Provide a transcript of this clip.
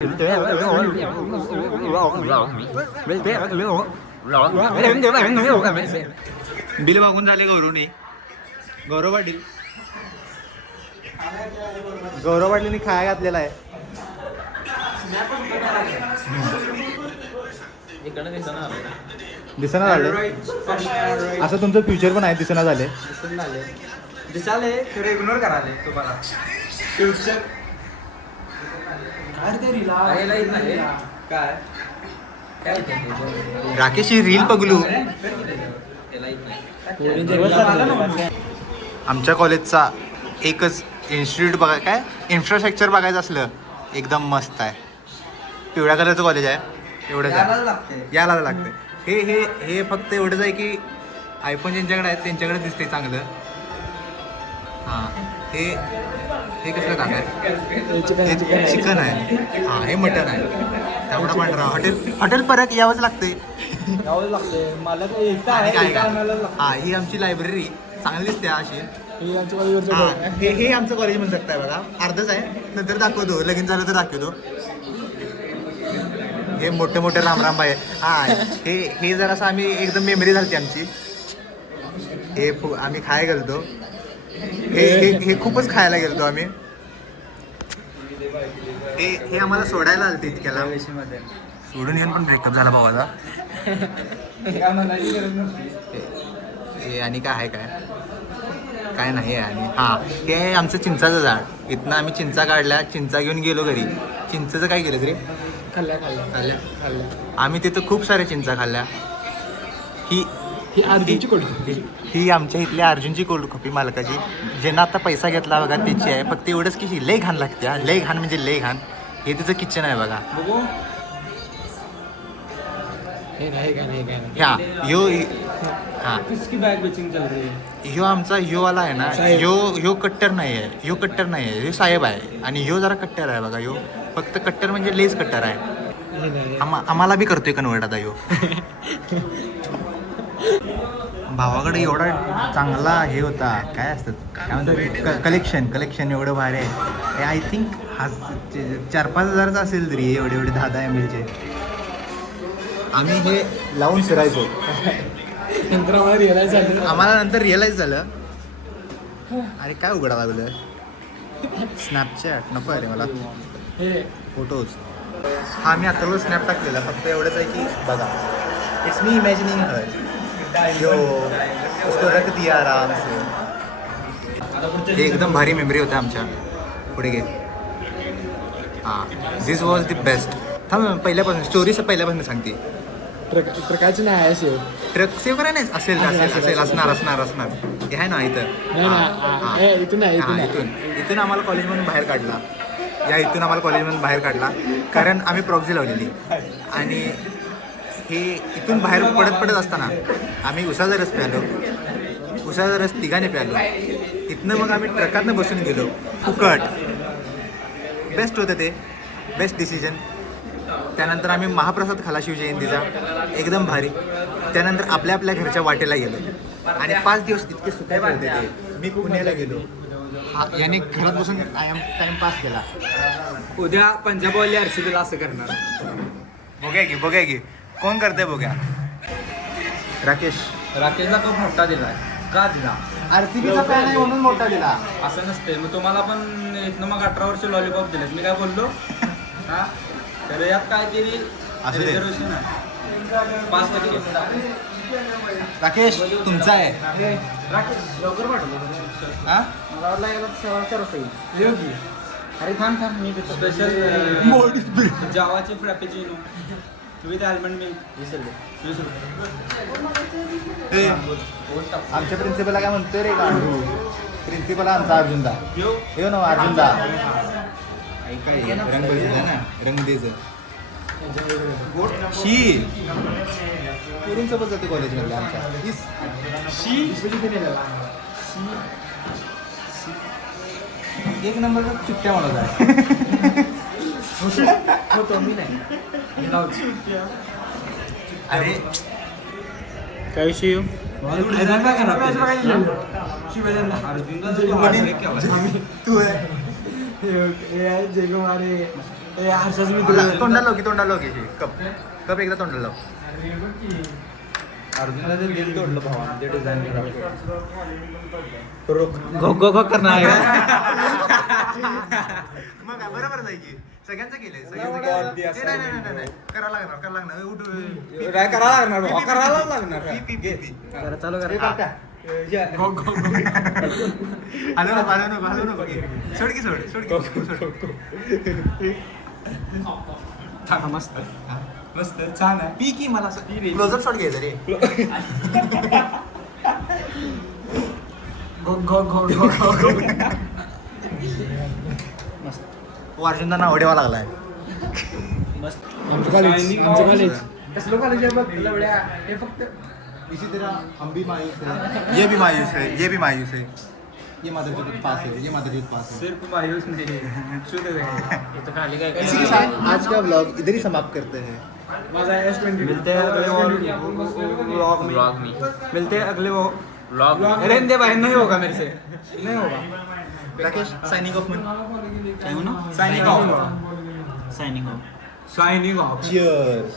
Bill मागून झाले गौरवने. गौरव पाटीलनी खाया घातलेला आहे. दिसना झाले असं तुमचं फ्युचर पण आहे. दिसना झाले दिसाले खरं इग्नोर कराले तुम्हाला फ्युचर काय राकेश ही रील बघलू. आमच्या कॉलेजचा एकच इन्स्टिट्यूट बघा, काय इन्फ्रास्ट्रक्चर बघायचं असलं एकदम मस्त आहे. पिवळ्या कलरचं कॉलेज आहे. एवढंच यायला लागते. हे हे हे फक्त एवढंच आहे की आयफोन ज्यांच्याकडे आहे त्यांच्याकडे दिसते चांगलं. हां हे हे कसलं ताक आहे? चिकन आहे. हां हे मटन आहे. त्यामुळे पांढरा हॉटेल परत यावंच लागते. मला हां ही आमची लायब्ररी चांगली दिसते अशी. हे आमचं कॉलेज म्हणू शकताय बघा. अर्धच आहे, नंतर दाखवतो. लगीन झालं तर दाखवतो. हे मोठे मोठे रामराम आहे. हां हे जरासं आम्ही एकदम मेमरी झाली आमची. हे आम्ही खायला गेलतो. हे खूपच खायला गेलतो आम्ही. हे आम्हाला सोडायला आलं इतक्याला. सोडून घेऊन पण ब्रेकअप झाला भावाचा. हे आणि काय आहे काय नाही आहे. आणि हां हे आहे आमचं चिंचाचं झाड. इथनं आम्ही चिंचा काढल्या. चिंचा घेऊन गेलो घरी. चिंचेचं काय केलं तरी खाल्ल्या. आम्ही तिथं खूप साऱ्या चिंचा खाल्ल्या. ही अर्जुनची कोल्ड कॉफी. ही आमच्या इथल्या अर्जुनची कोल्ड कॉफी मालकाची. ज्यांना आता पैसा घेतला बघा त्याची आहे. फक्त एवढंच की लय घाण लागते. लय घाण म्हणजे लय घाण. हे तिचं किचन आहे बघा. ह्या ह्यो आमचा ह्यो वाला आहे ना. ह्यो कट्टर नाही आहे. ह्यो कट्टर नाही आहे. ह्यो साहेब आहे. आणि ह्यो जरा कट्टर आहे बघा. ह्यो फक्त कट्टर म्हणजे लेस कट्टर आहे. आम्हाला बी करतोय कन्वर्ट आता ह्यो. भावाकडे एवढा चांगला हे होता. काय असतात काय म्हणतात कलेक्शन एवढं भारी आहे. हे आय थिंक हा 4-5 हजाराचा असेल तरी एवढे 10 ml. आम्ही हे लावून फिरायचो. आम्हाला नंतर रिअलाइज झालं अरे काय उघडा लागलं. स्नॅपचॅट नको आहे रे मला. फोटोज हा मी आता स्नॅप टाकलेला. फक्त एवढंच आहे की बघा इट्स मी इमॅजिनिंग हर यो उसको रख दिया आराम से. हे एकदम भारी मेमरी होत्या आमच्या. पुढे गे. हां दिस वॉज द बेस्ट. थांब पहिल्यापासून स्टोरी पहिल्यापासून सांगते. ट्रकाचं नाही आहे सेव. ट्रक सेव करा नाही असेल असणार. हे आहे ना इथं. इथून आम्हाला कॉलेजमधून बाहेर काढला. इथून आम्हाला कॉलेजमधून बाहेर काढला कारण आम्ही प्रॉक्सी लावलेली. आणि हे इथून बाहेर पडत असताना आम्ही उसाचा रस प्यालो. उसाचा रस 3घाने प्यालो. इथनं मग आम्ही ट्रकातनं बसून गेलो फुकट. बेस्ट होतं ते. Best decision. त्यानंतर आम्ही महाप्रसाद खाला शिवजयंतीचा. एकदम भारी. त्यानंतर आपल्या घरच्या वाटेला गेलो. आणि 5 दिवस इतके सुखाचे होते ते. मी पुण्याला गेलो. याने घरात बसून टाइमपास केला. उद्या पंजाबवाली RCBला असं करणार. बघूया की कोण करते बघूया. राकेशला खूप मोठा दिला. का दिला? RCBचा फॅन आहे म्हणून मोठा दिला. असं नसते. मग तुम्हाला पण इथनं मग 18 वर्ष लॉलीपॉप दिलेत. मी काय बोललो हा तर यात काहीतरी रिझर्वेशन आहे 5%. राकेश तुमचा आहे. राकेश लवकर पाठवलं. हा मला वाटलं याला 4 योगी. अरे थांब मी स्पेशल जावाची फ्रॅपेचिनो विथ आल्मंड मिल्क. आमच्या प्रिन्सिपलला काय म्हणतोय रे गांडू. प्रिन्सिपल आमचा अर्जुनदा. हे ना अर्जुनदा. रंग द्यायचं शी पोरींसोबत जाते कॉलेजमधल्या आमच्या. एक नंबरचा चुट्ट्या म्हणत आहे. होतो मी नाही. अरे काय विषय तू आहे. जय कुमार हर्षच मी तोंडाला लाव की तोंडाला लाव की हे कप कप एकदा तोंडाला लाव. अर्जुनला ते दिल तोडलं भावा ते डिझाईन घो करणार मग काय, बरोबर आहे की सगळ्यांचं केलंय अगदी असं नाही करायला लागणार उठ काय करायला लागणार भावा करायला लागणार पी, पी, पी. चालू हे करा बघ का? हलवू नको घे. सोड की सोड. हा, मस्त मस्त छान आहे पी की मला क्लोजअप शॉट घ्यायचा रे. मस्त अर्जुनला नाव डेवा लागलाय. मस्त आमचं कॉलेज कसलं कॉलेज आहे बघ लवड्या हे फक्त इसी तरह हम भी मायूस है, ये भी मायूस है, ये भी मायूस है. ये मादरचोद पास है, ये मादरचोद पास है. सिर्फ मायूस नहीं शुद्ध है इथं खाली काय इसी के साथ आज का व्लॉग इधर ही समाप्त करते हैं. मजा है S20 मिलते हैं अगले व्लॉग में मिलते हैं अगले व्लॉग रहने दे भाई नहीं होगा मेरे से नहीं होगा राकेश साइनिंग ऑफ म्हण. काय म्हणू signing off signing off signing off Cheers.